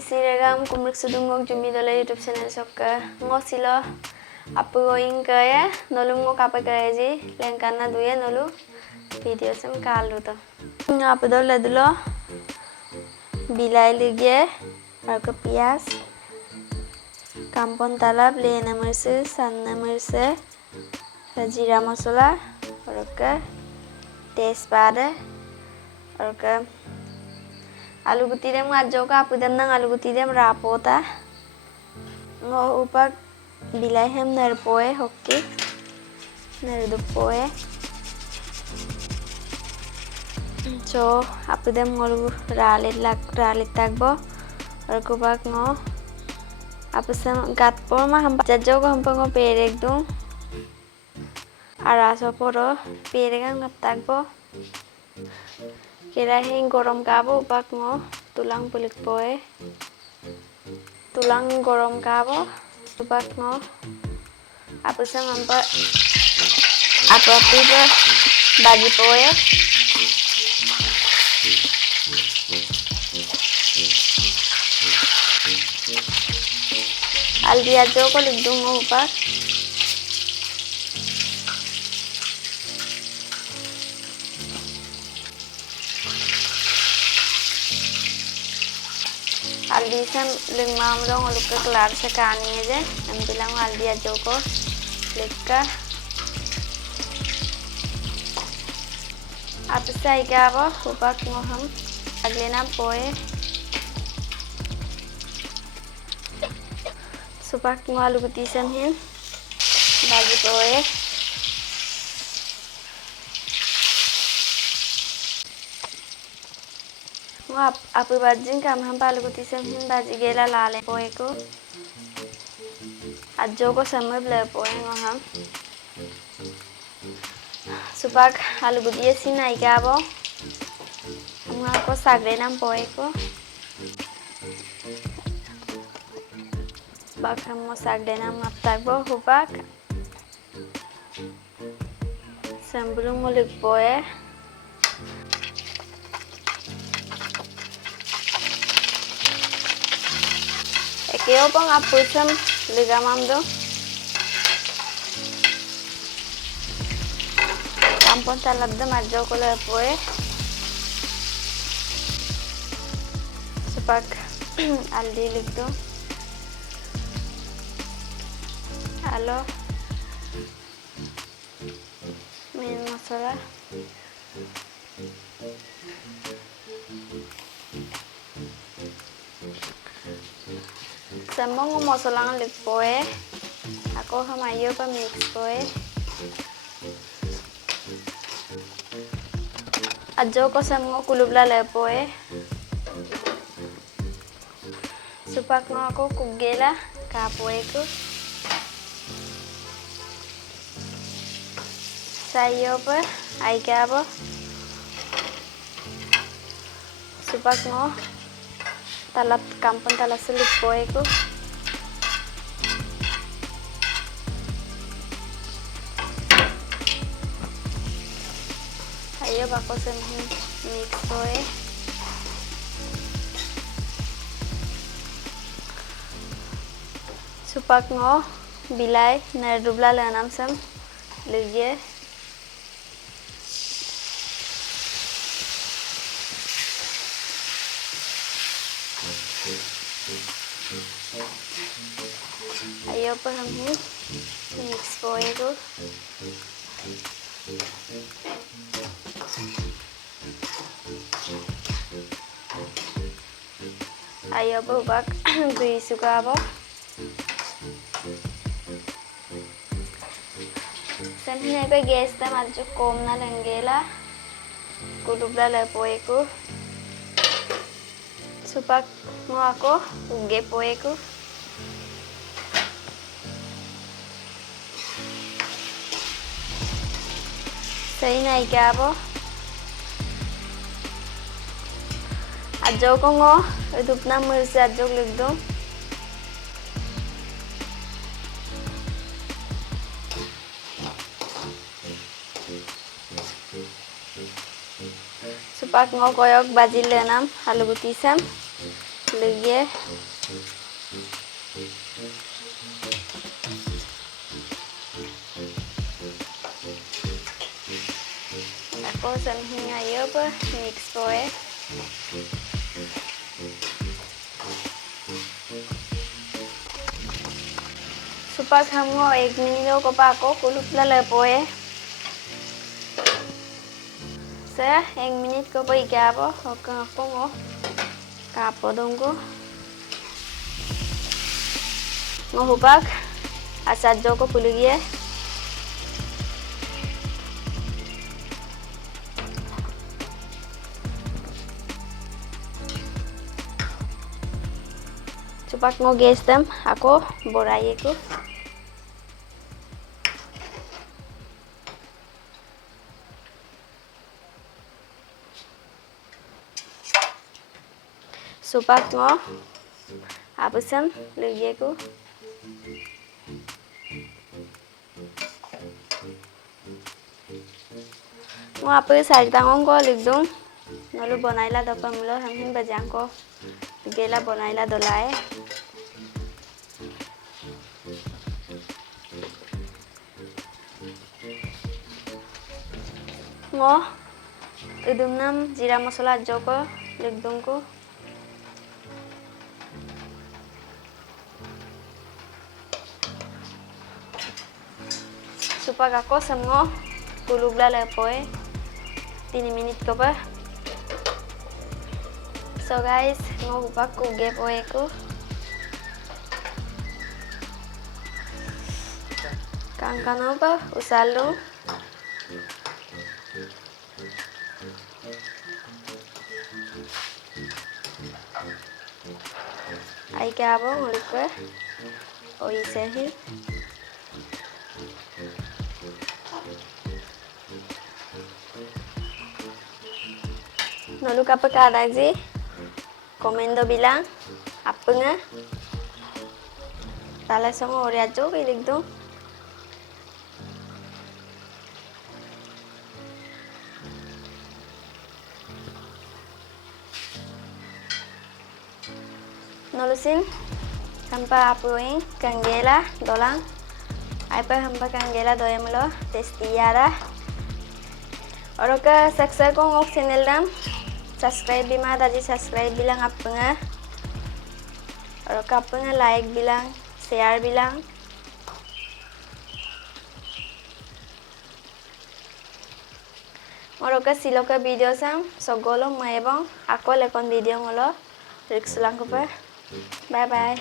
Bisiragam kumrik sudungok jumi dole YouTube channel sokka ngosilo apu ingka ya nolu ngok apa kaji lengkana duya nolu video sem kalu to apu dole dulo bilai ligye ke pias kampon talap lena merse sanna merse जीरा मसाला और का तेजपात और का आलू गुती them आजो का आपु देम नंग आलू गुती देम रापोता ngो ऊपर बिलाई हम नरपोए होके नरदुपोए so आपु देम ngolu ralit tagbo और को बाक ngो आपु sem gatpo ma हम जजो को हम पंगो perek dung Araso poro piringan ngaptagbo kirahin gorom kabo bak ngo tulang pulik poe tulang gorom kabo bak ngo apa sa ngampa apa tiba bagi poe aldia joko ligdung ngo bak Aldi sam lingmam dong luka kelar sekani aja nam bilang aldi aja ko leka apa sai ka ba hubak ngoham agle nam poe supak ngalu guti sam hin bagi poe ngap apu bajing kam ham palu guti sem hin baji gela lale poe ko ajo ko samay ble poe ngoham supak alu guti sinai kabo nga ko sagre nam poe ko bak ham mo sagre nam ngaptagbo hupak sambulung mulik poe Kyo pang apusam ligamam do kampon talab do majo ko la poe supak aldi ligdo alo min masala Samong mosolang lik poe ako hamayo pa mix poe ajo ko samong kulubla le poe supak no ako kugela ka poe ko sayo pa ay kabo supak no talap kampung talap sulit poe ko ayo bako semhin mix poe supak ngo bilai na dubla lanam sam ligye ayo pa ham mix poe ko ayo pa bak gui suka bo samhin pa gas ta majo kom na langela kulubla le poe ko supak mo ako uge poe ko Say na ikabo ajo ko ngo edup na merse ajo ligdo supak ngo koyok bajil lenam halu gutisam lagi ako samhin ngayon pa mix ko supaya kamu 1 minute ko pa ako kuluk lalapo sa 1 minute ko pa ikapo okay ako mo kapo dong ko mahubak asadjo ko pulugi Supak mo gestem ako boraye ko supak mo abusam lagi ko mo apa sari tangong ko ligdung nalu bonaila dopamulo hamhin bajang ko gela bonaila dolae ngo udum nam jira masala joko ligdung ko supaya ako samgo kulubla lepoe 3 minute ko pa so guys ngo upak ko gepoe ko kangkano pa usalo ay kabo ngulit pa o isehil Nolu kapag kadaji komendo bilang apa nga tala songo oriajo kilig do nolusin hampa apuing kanggela dolang ay pa hampa kanggela doyamulo testiyara oro ka saksa ko ngok channel dam subscribe bima daji subscribe bilang apa nga oro ka apa nga like bilang share bilang oro ka silo ka video sam sogolo maebong ako lekon video ngolo riksulang ko pa bye bye